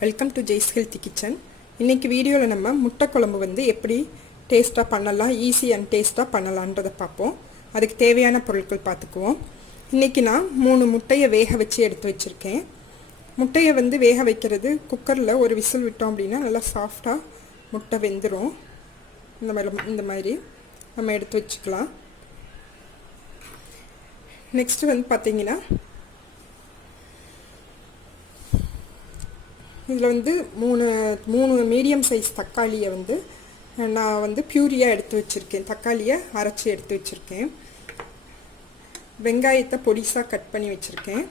Welcome to Jai's healthy kitchen. இன்றைக்கி வீடியோவில் நம்ம முட்டை குழம்பு எப்படி டேஸ்ட்டாக பண்ணலாம், ஈஸி அண்ட் டேஸ்ட்டாக பண்ணலான்றதை பார்ப்போம். அதுக்கு தேவையான பொருட்கள் பார்த்துக்குவோம். இன்றைக்கி நான் 3 முட்டையை வேக வச்சு எடுத்து வச்சுருக்கேன். முட்டையை வேக வைக்கிறது குக்கரில் ஒரு விசில் விட்டோம் அப்படின்னா நல்லா சாஃப்டாக முட்டை வெந்துடும். இந்த மாதிரி நம்ம எடுத்து வச்சுக்கலாம். நெக்ஸ்ட்டு பார்த்திங்கன்னா இதில் மூணு மீடியம் சைஸ் தக்காளியை நான் பியூரியாக எடுத்து வச்சுருக்கேன். தக்காளியை அரைச்சி எடுத்து வச்சுருக்கேன். வெங்காயத்தை பொடிசாக கட் பண்ணி வச்சுருக்கேன்.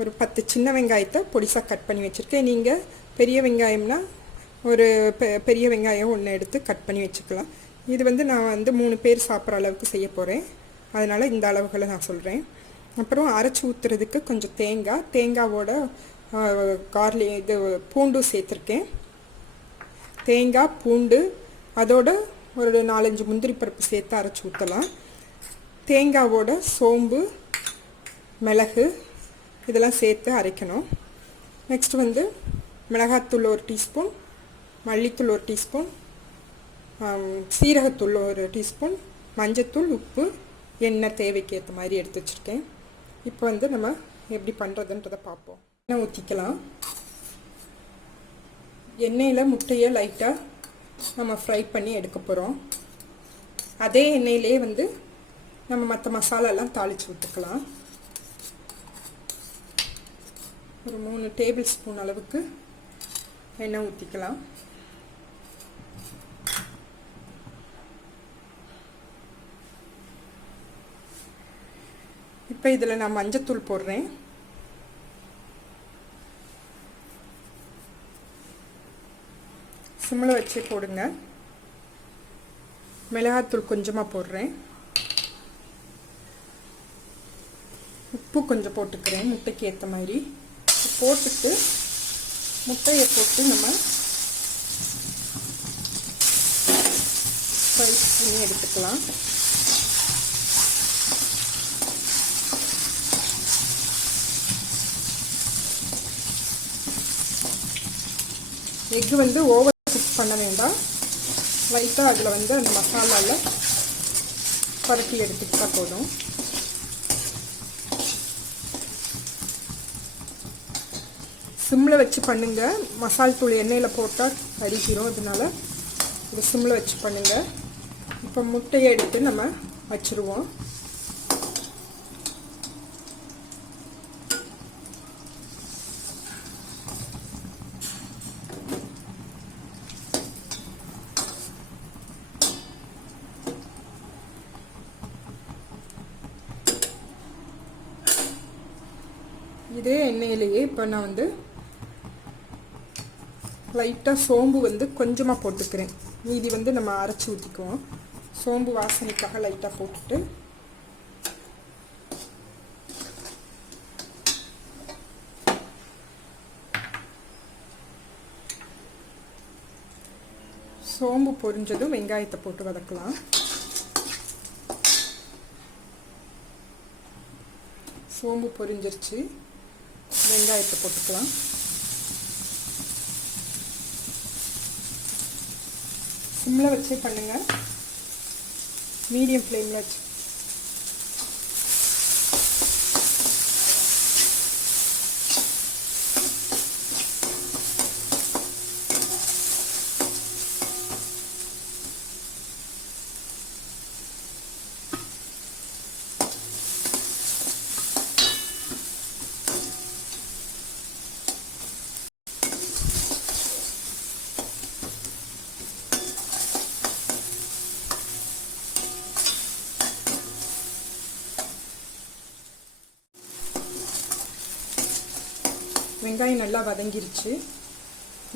ஒரு 10 சின்ன வெங்காயத்தை பொடிசாக கட் பண்ணி வச்சுருக்கேன். நீங்கள் பெரிய வெங்காயம்னா ஒரு பெரிய வெங்காயம் ஒன்று எடுத்து கட் பண்ணி வச்சுக்கலாம். இது நான் 3 பேர் சாப்பிட்ற அளவுக்கு செய்ய போகிறேன். அதனால் இந்த அளவுகளை நான் சொல்கிறேன். அப்புறம் அரைச்சி ஊற்றுறதுக்கு கொஞ்சம் தேங்காவோட பூண்டு சேர்த்துருக்கேன். தேங்காய், பூண்டு, அதோட ஒரு 4-5 முந்திரி பருப்பு சேர்த்து அரைச்சி ஊற்றலாம். தேங்காவோட சோம்பு, மிளகு இதெல்லாம் சேர்த்து அரைக்கணும். நெக்ஸ்ட் மிளகாத்தூள் 1 டீஸ்பூன், மல்லித்தூள் 1 டீஸ்பூன், சீரகத்தூள் 1 டீஸ்பூன், மஞ்சத்தூள், உப்பு, எண்ணெய் தேவைக்கு ஏற்ற மாதிரி எடுத்து வச்சுருக்கேன். இப்போ நம்ம எப்படி பண்ணுறதுன்றதை பார்ப்போம். எண்ணெய் ஊற்றிக்கலாம். எண்ணெயில் முட்டையை லைட்டாக நம்ம ஃப்ரை பண்ணி எடுக்க போகிறோம். அதே எண்ணெயிலே நம்ம மற்ற மசாலாலாம் தாளித்து விட்டுக்கலாம். ஒரு 3 டேபிள் ஸ்பூன் அளவுக்கு எண்ணெய் ஊற்றிக்கலாம். இப்போ இதில் நான் மஞ்சத்தூள் போடுறேன். சிம்மில் வச்சு போடுங்க. மிளகாத்தூள் கொஞ்சமாக போடுறேன். உப்பு கொஞ்சம் போட்டுக்கிறேன் முட்டைக்கு ஏற்ற மாதிரி. போட்டுட்டு முட்டையை போட்டு நம்ம ஃப்ரை பண்ணி எடுத்துக்கலாம். எக்கு ஓவர் குக் பண்ண வேண்டாம். லைட்டாக அதில் அந்த மசாலாவில் பரட்டி எடுத்துக்கிட்டா போதும். சிம்மில் வச்சு பண்ணுங்கள். மசால் தூள் எண்ணெயில் போட்டால் கறிக்கிறோம். அதனால இது சிம்மில் வச்சு பண்ணுங்கள். இப்போ முட்டையை எடுத்து நம்ம வச்சுருவோம். இதே எண்ணெயிலேயே இப்போ நான் லைட்டாக சோம்பு கொஞ்சமாக போட்டுக்கிறேன். மீதி நம்ம அரைச்சி ஊற்றிக்குவோம். சோம்பு வாசனைக்காக லைட்டாக போட்டுட்டு சோம்பு பொரிஞ்சதும் வெங்காயத்தை போட்டு வதக்கலாம். சோம்பு பொரிஞ்சிருச்சு. வெங்காயத்தை போட்டுக்கலாம். சிம்மில் வச்சே பண்ணுங்கள். மீடியம் ஃப்ளேமில் வச்சு வெங்காயம் நல்லா வதங்கிருச்சு.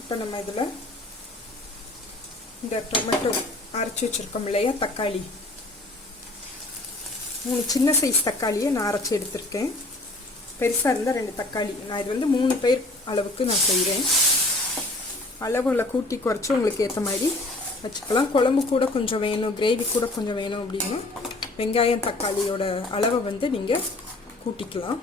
இப்போ நம்ம இதில் இந்த டொமேட்டோ அரைச்சி வச்சுருக்கோம் இல்லையா, தக்காளி 3 சின்ன சைஸ் தக்காளியை நான் அரைச்சி எடுத்திருக்கேன். பெருசாக இருந்தால் 2 தக்காளி. நான் இது 3 பேர் அளவுக்கு நான் செய்கிறேன். அளவுகளை கூட்டி குறைச்சி உங்களுக்கு ஏற்ற மாதிரி வச்சுக்கலாம். குழம்பு கூட கொஞ்சம் வேணும், கிரேவி கூட கொஞ்சம் வேணும் அப்படின்னா வெங்காயம் தக்காளியோட அளவை நீங்கள் கூட்டிக்கலாம்.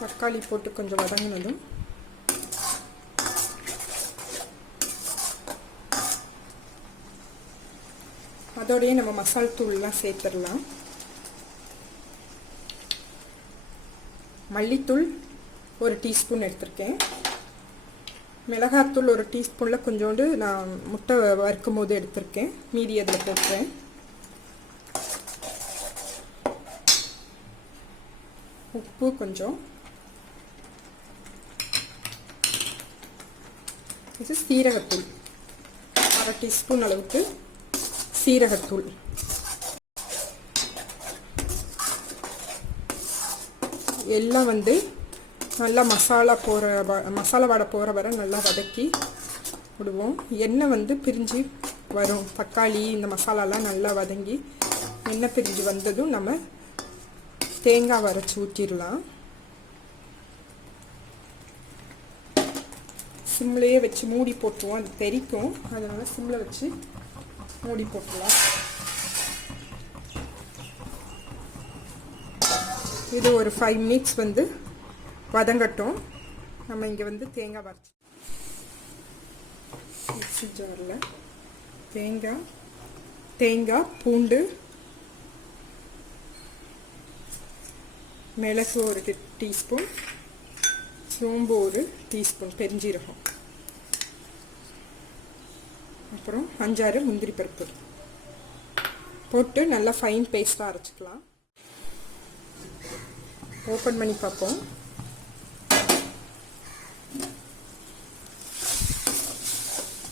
தக்காளி போட்டு கொஞ்சம் வதங்கினதும் அதோடயே நம்ம மசாலா தூள்லாம் சேர்த்துடலாம். மல்லித்தூள் 1 டீஸ்பூன் எடுத்திருக்கேன். மிளகாத்தூள் 1 டீஸ்பூனில் கொஞ்சோண்டு நான் முட்டை வறுக்கும் போது எடுத்திருக்கேன், மீதி அதில் போட்டுறேன். உப்பு கொஞ்சம், இது சீரகத்தூள் 1/2 டீஸ்பூன் அளவுக்கு சீரகத்தூள். எல்லாம் வந்து நல்லா மசாலா வாடை போகிற வரை நல்லா வதக்கி விடுவோம். எண்ணெய் வந்து பிரிஞ்சு வரும். தக்காளி இந்த மசாலாலாம் நல்லா வதங்கி எண்ணெய் பிரிஞ்சு வந்ததும் நம்ம தேங்காய் அரைச்சி ஊற்றிடலாம். சிம்லேயே வச்சு மூடி போட்டுருவோம், அது தெரிக்கும். அதனால் சிம்மில் வச்சு மூடி போட்டுடலாம். இது ஒரு 5 மினிட்ஸ் வந்து வதங்கட்டும். நம்ம இங்கே வந்து தேங்காய் வரைச்சி மிக்ஸி ஜாரில் தேங்காய் பூண்டு மிளகு 1 டீஸ்பூன், சோம்பு 1 டீஸ்பூன், பெருஞ்சீரகம், அப்புறம் 5-6 முந்திரி பருப்பு போட்டு நல்லா ஃபைன் பேஸ்ட்டாக அரைச்சிக்கலாம். ஓப்பன் பண்ணி பார்ப்போம்.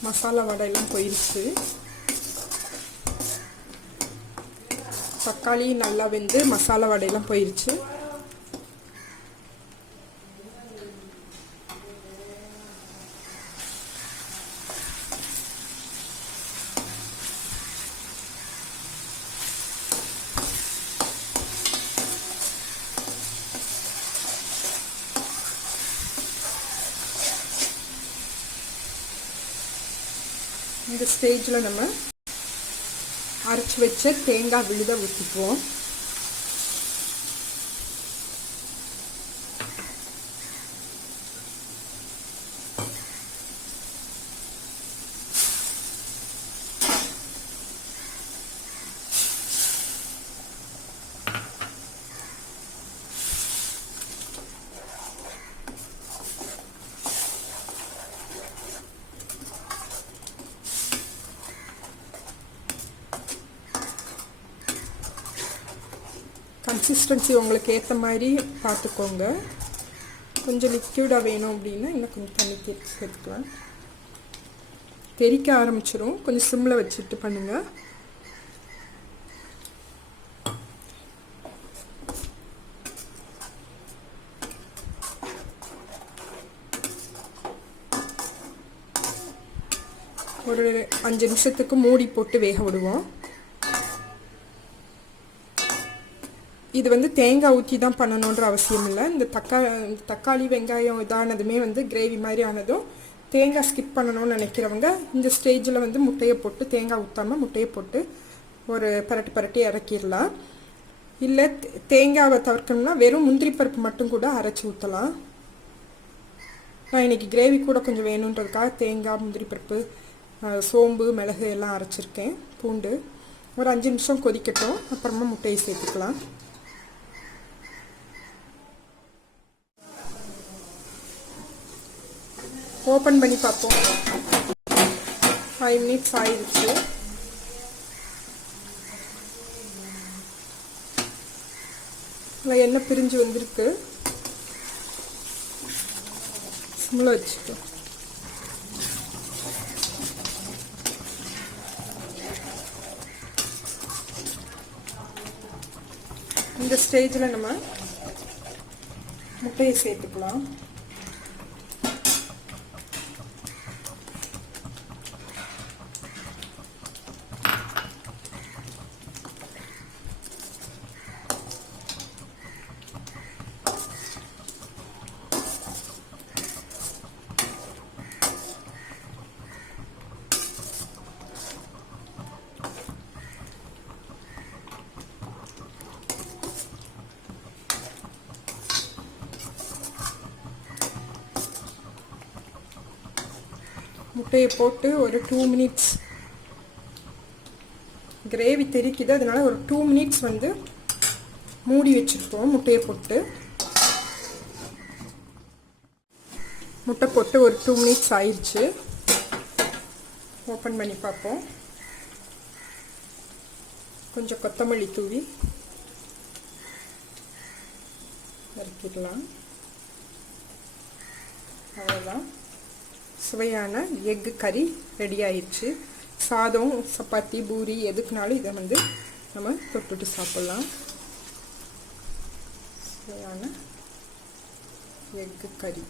மசாலா வடையெல்லாம் போயிடுச்சு. தக்காளி நல்லா வெந்து மசாலா வடையெல்லாம் போயிடுச்சு. இந்த ஸ்டேஜில் நம்ம அரைச்சி வச்ச தேங்காய் விழுத ஊற்றிக்குவோம். கன்சிஸ்டன்சி உங்களுக்கு ஏற்ற மாதிரி பார்த்துக்கோங்க. கொஞ்சம் லிக்யூடாக வேணும் அப்படின்னா இன்னும் கொஞ்சம் தண்ணி சேர்த்துக்கலாம். தெறிக்க ஆரம்பிச்சிடும், கொஞ்சம் சிம்மில் வச்சுட்டு பண்ணுங்கள். ஒரு 5 நிமிஷத்துக்கு மூடி போட்டு வேக விடுவோம். இது வந்து தேங்காய் ஊற்றி தான் பண்ணணுன்ற அவசியம் இல்லை. இந்த தக்காளி வெங்காயம் இதானதுமே வந்து கிரேவி மாதிரி ஆனதும் தேங்காய் ஸ்கிப் பண்ணணும்னு நினைக்கிறவங்க இந்த ஸ்டேஜில் வந்து முட்டையை போட்டு, தேங்காய் ஊற்றாமல் முட்டையை போட்டு ஒரு பரட்டி இறக்கிடலாம். இல்லை தேங்காவை தவிர்க்கணும்னா வெறும் முந்திரி பருப்பு மட்டும் கூட அரைச்சி ஊற்றலாம். நான் இன்றைக்கி கிரேவி கூட கொஞ்சம் வேணுன்றதுக்காக தேங்காய், முந்திரி பருப்பு, சோம்பு, மிளகு எல்லாம் அரைச்சிருக்கேன். பூண்டு ஒரு 5 நிமிஷம் கொதிக்கட்டும், அப்புறமா முட்டையை சேர்த்துக்கலாம். ஓப்பன் பண்ணி பார்ப்போம். 5 மினிட்ஸ் ஆயிடுச்சு. எண்ணெய் பிரிஞ்சு வந்திருக்கு. சிம்மில் வச்சுக்கோ. இந்த ஸ்டேஜில் நம்ம முட்டையை சேர்த்துக்கலாம். முட்டையை போட்டு ஒரு 2 மினிட்ஸ் கிரேவி தெரிக்குது, அதனால ஒரு 2 மினிட்ஸ் வந்து மூடி வச்சுருப்போம். முட்டையை போட்டு முட்டை போட்டு ஒரு 2 மினிட்ஸ் ஆயிடுச்சு. ஓப்பன் பண்ணி பார்ப்போம். கொஞ்சம் கொத்தமல்லி தூவி இறக்கிடலாம். அவ்வளோதான், சுவையான எக்கு கறி ரெடி ஆயிடுச்சு. சாதம், சப்பாத்தி, பூரி எதுக்குனாலும் இதை வந்து நம்ம தொட்டுட்டு சாப்பிட்லாம். சுவையான எக்கு கறி.